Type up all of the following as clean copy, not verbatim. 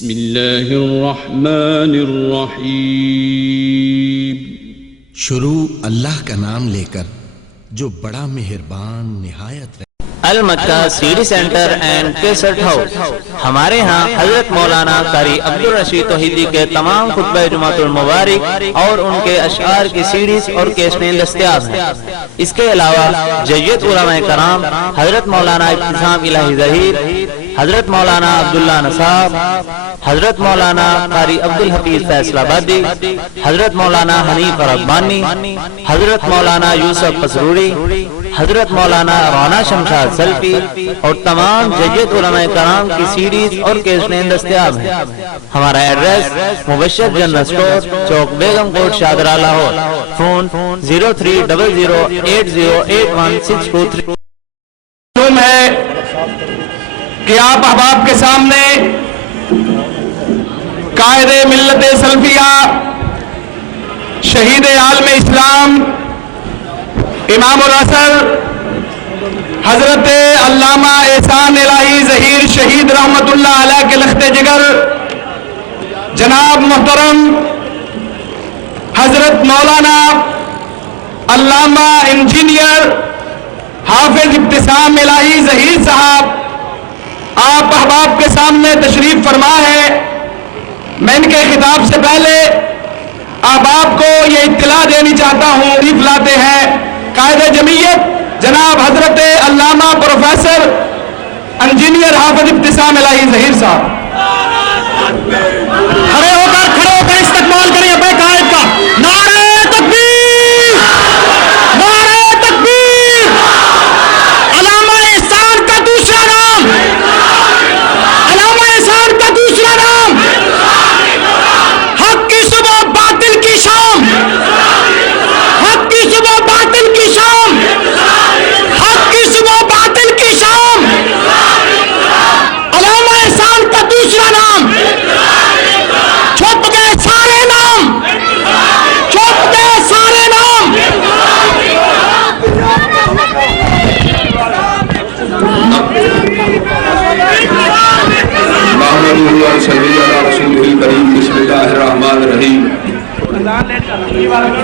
بسم اللہ الرحمن الرحیم۔ شروع اللہ کا نام لے کر جو بڑا مہربان نہایت رحم۔ Al Makkah CD centre and cassette house, ہمارے ہاں حضرت مولانا قاری عبدالرشید توحیدی کے تمام خطبہ جمعۃ المبارک اور ان کے اشعار کی سیڈیز اور کیسٹیں دستیاب ہیں۔ اس کے علاوہ جید علماء کرام حضرت مولانا ابتسام الہی ظہیر، حضرت مولانا عبداللہ نصاب، حضرت مولانا قاری عبدالحفیظ فیصل آبادی، حضرت مولانا حنیف ربانی، حضرت مولانا یوسف قصروری، حضرت مولانا رانا شمشاد سلفی اور تمام جید علماء کرام کی سیڈیز اور کیسٹیں دستیاب ہیں۔ ہمارا ایڈریس مبشر جنرل اسٹور، چوک بیگم کوٹ شادرہ لاہور۔ فون 0300808162 ہے کہ آپ احباب کے سامنے قائد ملت سلفیہ، شہید عالم اسلام، امام العصر حضرت علامہ احسان الہی ظہیر شہید رحمت اللہ علیہ کے لخت جگر جناب محترم حضرت مولانا علامہ انجینئر حافظ ابتسام الہی ظہیر صاحب آپ احباب کے سامنے تشریف فرما ہے۔ میں ان کے خطاب سے پہلے احباب کو یہ اطلاع دینی چاہتا ہوں، تشریف لاتے ہیں قائد جمعیت جناب حضرت علامہ پروفیسر انجینئر حافظ ابتسام الہی ظہیر صاحب کھڑے ہو کر استقبال کریں اپنے قائد کا۔ نعرہ تکبیر، نعرہ تکبیر۔ علامہ احسان کا دوسرا نام، علامہ احسان کا دوسرا نام، حق کی صبح باطل کی شام، حق کی صبح باطل کی شام، حق کی صبح باطل کی شام۔ علامہ احسان کا دوسرا نام، چھپ گئے سارے نام، چھپ گئے سارے نام۔ بسم اللہ الرحمن الرحیم۔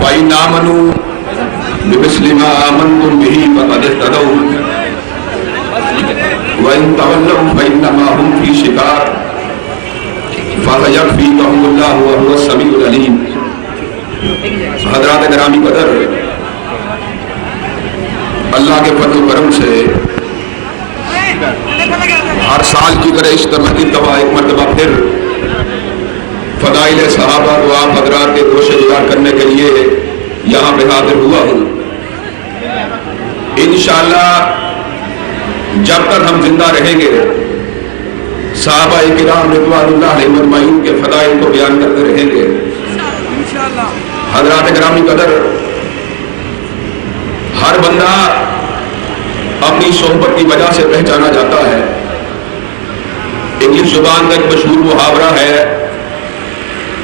وَإِنْ آمَنُوا بِمِثْلِ مَا آمَنْتُمْ بِهِ فَقَدِ اهْتَدَوْا وَإِنْ تَوَلَّوْا فَإِنَّمَا هُمْ فِي شِقَاقٍ فَسَيَكْفِيكَهُمُ اللَّهُ وَهُوَ السَّمِيعُ الْعَلِيمُ۔ حضرات گرامی قدر، اللہ کے فضل و کرم سے ہر سال کی طرح اجتماعی دعا ایک مرتبہ پھر فضائل صحابہ کو آپ حضرات کے گوش گزار کرنے کے لیے یہاں پہ حاضر ہوا ہوں۔ انشاءاللہ جب تک ہم زندہ رہیں گے صحابہ کرام رضوان اللہ علیہم اجمعین کے فضائل کو بیان کرتے رہیں گے۔ حضرات گرامی قدر، ہر بندہ اپنی صحبت کی وجہ سے پہچانا جاتا ہے۔ انگلش زبان کا ایک مشہور محاورہ ہے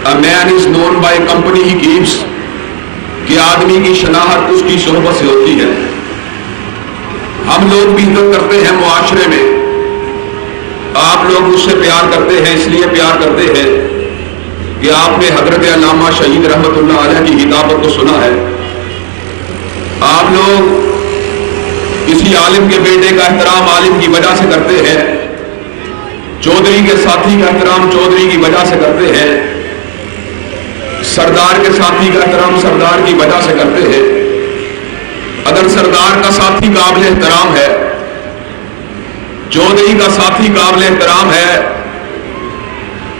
A man is known by company he keeps، کہ آدمی کی شناخت اس کی صحبت سے ہوتی ہے۔ ہم لوگ بھی عزت کرتے ہیں معاشرے میں، آپ لوگ مجھ سے پیار کرتے ہیں، اس لیے پیار کرتے ہیں کہ آپ نے حضرت علامہ شہید رحمت اللہ علیہ کی کتابت کو سنا ہے۔ آپ لوگ کسی عالم کے بیٹے کا احترام عالم کی وجہ سے کرتے ہیں، چودھری کے ساتھی کا احترام چودھری کی وجہ سے کرتے ہیں، سردار کے ساتھی کا احترام سردار کی وجہ سے کرتے ہیں۔ اگر سردار کا ساتھی قابل احترام ہے، چودھری کا ساتھی قابل احترام ہے،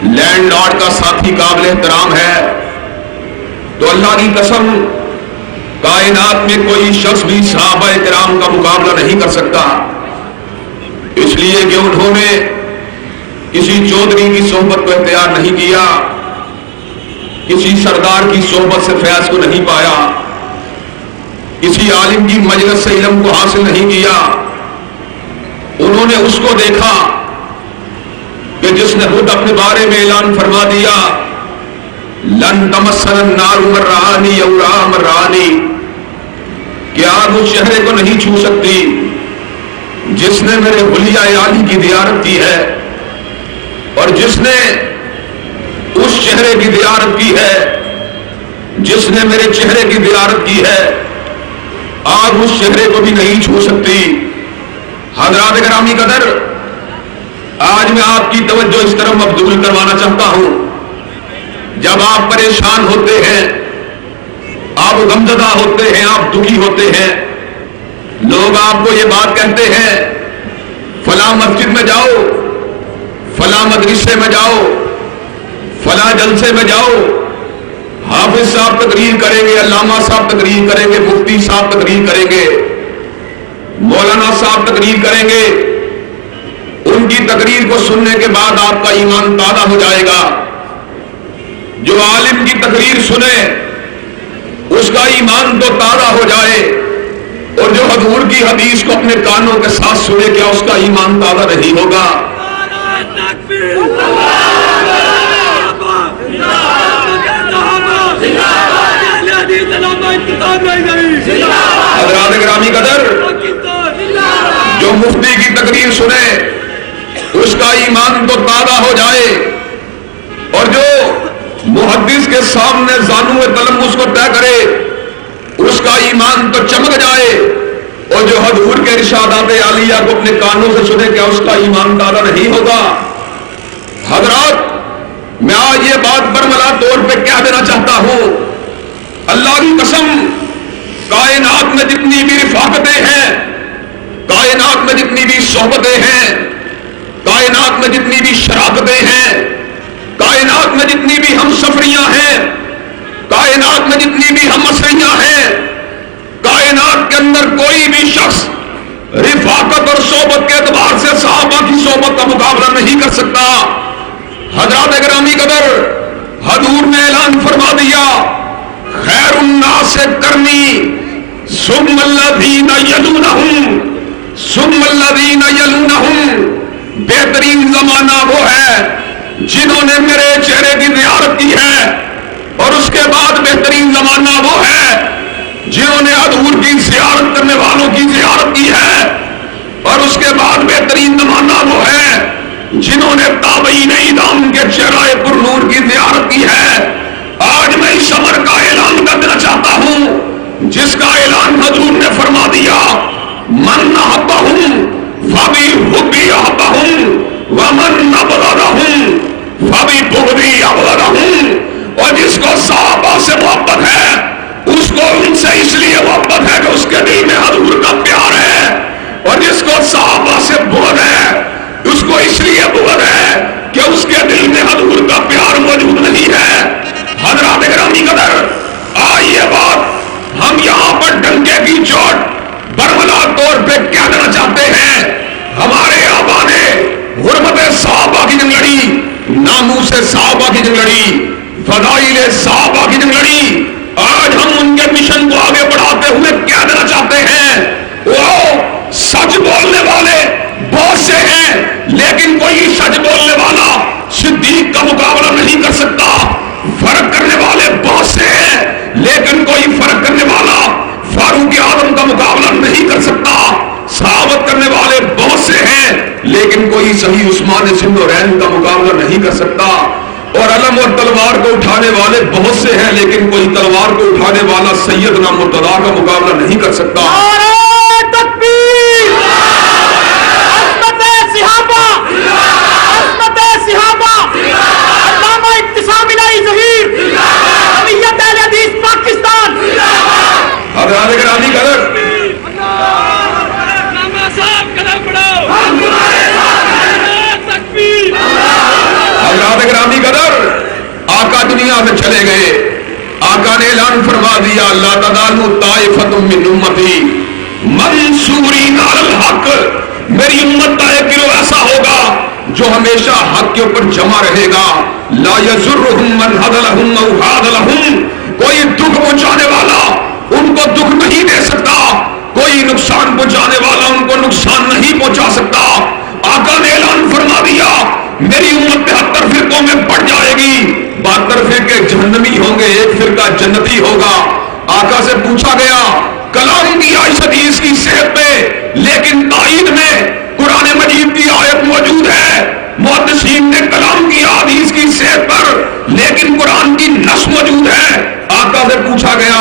لینڈ لارڈ کا ساتھی قابل احترام ہے، تو اللہ کی قسم کائنات میں کوئی شخص بھی صحابہ کرام کا مقابلہ نہیں کر سکتا، اس لیے کہ انہوں نے کسی چودھری کی صحبت کو اختیار نہیں کیا، کسی سردار کی صحبت سے فیض کو نہیں پایا، کسی عالم کی مجلس سے علم کو حاصل نہیں کیا۔ انہوں نے اس کو دیکھا کہ جس نے خود اپنے بارے میں اعلان فرما دیا لن تمسنا النار مرانی یورا مرانی، کہ آگ اس چہرے کو نہیں چھو سکتی جس نے میرے حلیہ عالی کی زیارت کی ہے اور جس نے اس چہرے کی زیارت کی ہے جس نے میرے چہرے کی زیارت کی ہے، آگ اس چہرے کو بھی نہیں چھو سکتی۔ حضرات گرامی قدر، آج میں آپ کی توجہ اس طرف مبذول کروانا چاہتا ہوں، جب آپ پریشان ہوتے ہیں، آپ غمزدہ ہوتے ہیں، آپ دکھی ہوتے ہیں، لوگ آپ کو یہ بات کہتے ہیں فلاں مسجد میں جاؤ، فلاں مدرسے میں جاؤ، فلاں جلسے میں جاؤ، حافظ صاحب تقریر کریں گے، علامہ صاحب تقریر کریں گے، مفتی صاحب تقریر کریں گے، مولانا صاحب تقریر کریں گے، ان کی تقریر کو سننے کے بعد آپ کا ایمان تازہ ہو جائے گا۔ جو عالم کی تقریر سنے اس کا ایمان تو تازہ ہو جائے، اور جو حضور کی حدیث کو اپنے کانوں کے ساتھ سنے کیا اس کا ایمان تازہ نہیں ہوگا؟ حضرات گرامی قدر، جو مفتی کی تقریر سنے اس کا ایمان تو تازہ ہو جائے، اور جو محدث کے سامنے زانو تلمس کو طے کرے اس کا ایمان تو چمک جائے، اور جو حضور کے ارشادات عالیہ کو اپنے کانوں سے سنے کیا اس کا ایمان تازہ نہیں ہوگا؟ حضرات، میں آج یہ بات برملا طور پہ کہہ دینا چاہتا ہوں، اللہ کی قسم، کائنات میں جتنی بھی رفاقتیں ہیں، کائنات میں جتنی بھی صحبتیں ہیں، کائنات میں جتنی بھی شراکتیں ہیں، کائنات میں جتنی بھی ہم سفریاں ہیں، کائنات میں جتنی بھی ہم مسریاں ہیں، کائنات کے اندر کوئی بھی شخص رفاقت اور صحبت کے اعتبار سے صحابہ کی صحبت کا مقابلہ نہیں کر سکتا۔ حضرات گرامی قدر، حضور نے اعلان فرما دیا، خیر الناس قرنی ثم الذین یلونہم ثم الذین یلونہم، بہترین زمانہ وہ ہے جنہوں نے میرے چہرے کی زیارت کی ہے، اور اس کے بعد بہترین زمانہ وہ ہے جنہوں نے حضور کی زیارت کرنے والوں کی زیارت کی ہے، اور اس کے بعد بہترین زمانہ وہ ہے جنہوں نے تابعین اعظام کے چہرہ پر نور کی زیارت کی ہے۔ آج میں اس امر کا اعلان کر دینا چاہتا ہوں جس کا اعلان حضور نے فرما دیا، من احبہم فبحبی احبہم ومن ابغضہم فببغضی ابغضہم، اور جس کو صحابہ سے محبت ہے اس کو ان سے اس لیے محبت ہے کہ اس کے دل میں حضور کا پیار ہے، اور جس کو صحابہ سے بغض ہے اس کو اس لیے بغض ہے کہ اس کے دل میں حضور کا پیار موجود نہیں ہے۔ حضرات گرامی قدر، یہ بات ہم یہاں پر ڈنکے کی چوٹ برملا طور پہ کہہ دینا چاہتے ہیں، ہمارے آبا نے حرمت صحابہ کی جنگ لڑی، ناموس صحابہ کی جنگ لڑی، فضائل صحابہ کی جنگ لڑی۔ آج ہم ان کے مشن کو آگے بڑھاتے ہوئے کہہ دینا چاہتے ہیں، وہ سچ بولنے والے بہت سے ہیں لیکن کوئی سچ بولنے والا صدیق کا مقابلہ نہیں کر سکتا، فرق کرنے والے بہت سے ہیں لیکن کوئی فرق کرنے والا فاروق اعظم کا مقابلہ نہیں کر سکتا، صحابت کرنے والے بہت سے ہیں لیکن کوئی صحیح عثمان ذوالنورین کا مقابلہ نہیں کر سکتا، اور علم اور تلوار کو اٹھانے والے بہت سے ہیں لیکن کوئی تلوار کو اٹھانے والا سیدنا مرتضیٰ کا مقابلہ نہیں کر سکتا۔ حضرات گرامی قدر، حضرات گرامی قدر، آقا دنیا سے چلے گئے، آقا نے اعلان فرما دیا، لا تزال طائفۃ من امتی منصورین علی الحق، میری امت کا ایک گروہ ایسا ہوگا جو ہمیشہ حق کے اوپر جمع رہے گا، لا یضرهم من خذلهم او خاذلهم، کوئی دکھ پہنچانے والا ان کو دکھ نہیں دے سکتا، کوئی نقصان پہنچانے والا ان کو نقصان نہیں پہنچا سکتا۔ آقا نے اعلان فرما دیا، میری امت 73 فرقوں میں بڑھ جائے گی، 72 فرقے جہنمی ہوں گے، ایک فرقہ جنتی ہوگا۔ آقا سے پوچھا گیا، کلام کی آیت حدیث کی صحت پہ، لیکن تائید میں قرآن مجید کی آیت موجود ہے، محدثین نے کلام کی حدیث کی صحت پر پوچھا گیا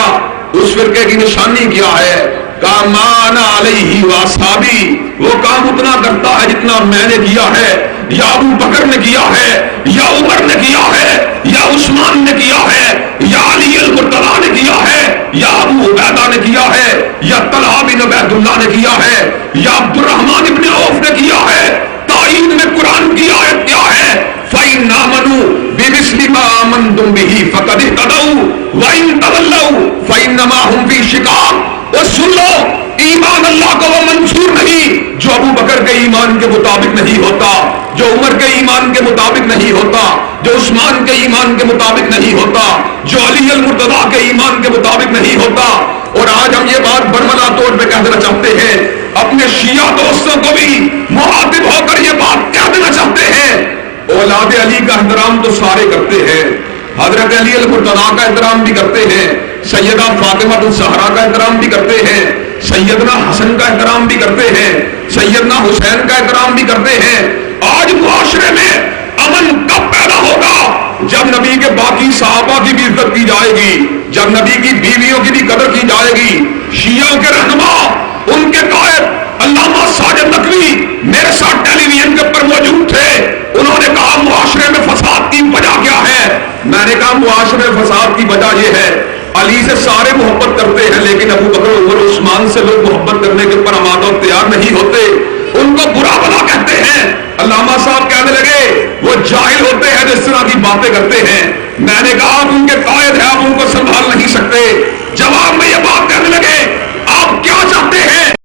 اس فرقے کی نشانی کیا ہے؟ کہا مانا علیہ واصحابی، وہ کام اتنا کرتا ہے جتنا میں نے کیا ہے، یا ابو بکر نے کیا ہے، یا عمر نے کیا ہے، یا عثمان نے کیا ہے، یا علی المرتضیٰ نے کیا ہے، یا ابو عبیدہ نے کیا ہے، یا طلحہ بن عبید اللہ نے کیا ہے، یا عبد الرحمن ابن عوف نے کیا ہے۔ تائید میں قرآن کی آیت کیا ہے؟ فَإِنْ آمَنُوا بِمِثْلِ مَا آمَنْتُمْ بِهِ فَقَدِ اهْتَدَوْا وَإِنْ تَوَلَّوْا فَإِنَّمَا هُمْ فِي شِقَاقٍ۔ اور سن لو، ایمان اللہ کو وہ منصور نہیں جو ابو بکر کے ایمان کے مطابق نہیں ہوتا، جو عمر کے ایمان کے مطابق نہیں ہوتا، جو عثمان کے ایمان کے مطابق نہیں ہوتا، جو علی المرتضیٰ کے ایمان کے مطابق نہیں ہوتا۔ اور آج ہم یہ بات برملا طور پہ کہہ دینا چاہتے ہیں، اپنے شیعہ دوستوں کو بھی مخاطب ہو کر یہ بات کہہ دینا چاہتے ہیں، اولاد علی کا احترام تو سارے کرتے ہیں، حضرت علی المرتضیٰ کا احترام بھی کرتے ہیں، سیدہ فاطمہ الزہرا کا احترام بھی کرتے ہیں، سیدنا حسن کا احترام بھی کرتے ہیں، سیدنا حسین کا احترام بھی کرتے ہیں۔ آج معاشرے میں امن کب پیدا ہوگا؟ جب نبی کے باقی صحابہ کی بھی عزت کی جائے گی، جب نبی کی بیویوں کی بھی قدر کی جائے گی۔ شیعوں کے رہنما، ان کے قائد علامہ ساجد نقوی میرے ساتھ ٹیلی ویژن کے اوپر موجود تھے، انہوں نے کہا معاشرے میں فساد کی وجہ کیا ہے؟ میں نے کہا معاشرے میں فساد کی وجہ یہ ہے، علی سے سارے محبت کرتے ہیں لیکن ابو بکر عمر عثمان سے لوگ محبت کرنے کے اوپر آمادہ اور تیار نہیں ہوتے، ان کو برا بھلا کہتے ہیں۔ علامہ صاحب کہنے لگے وہ جاہل ہوتے ہیں جس طرح کی باتیں کرتے ہیں۔ میں نے کہا آپ ان کے قائد ہیں، آپ ان کو سنبھال نہیں سکتے۔ جواب میں یہ بات کہنے لگے آپ کیا چاہتے